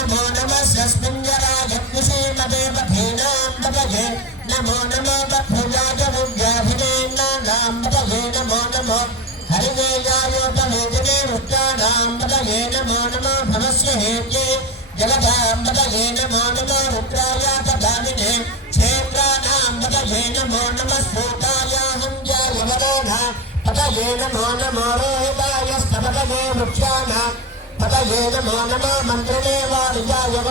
భగవన్ విశ్వేశ్వరాయ మహాదేవాయ త్రయంబకాయ త్రిపురాంధకాయ త్రిగాగ్నికారాయ కారాగ్నిరుద్రాయ నీలకంఠాయ మృత్యుంజయాయ సర్వేశ్వరాయ సదాశివాయ నమో నమ వృక్షేభ్యో హరియేయోభ్యత్మగూణాం పదగే నమో నమ సస్మింజరాయ కుశీమదేవధీనాం పదగే నమో నమో బభుజాయ విద్యాభినేనాం పదగే నమో నమో హరియేయాయోపవేదినే వృత్తానాం పదగే నమో నమో భవస్య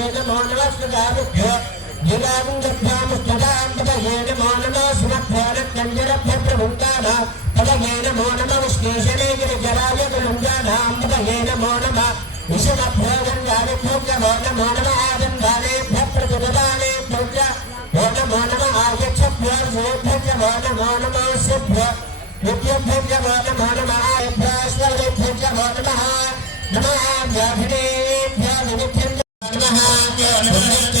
ஏன மௌனவாஸ்மதாமித்ய ஜிலாவிந்தபியாமுத்ததாம்பதயேன மௌனமாசுமத்யான கஞ்சரப்ய பிரபுந்தான பதயேன மௌனமவிஸ்லேஷனே கிரிஜராய குருந்தானாம்பதயேன மௌனமா விஷமப்யோகங்காரி பூஜ்ய மௌன மௌனம ஆதந்தானே பிரபுததானே பூஜ்ய மௌன மௌனம ஆயச்சப்ய பூஜ்ய மௌன மௌனமாசுப்ய नित्यं भुज्य भवतु नमः नमः भ्याभिने Amen.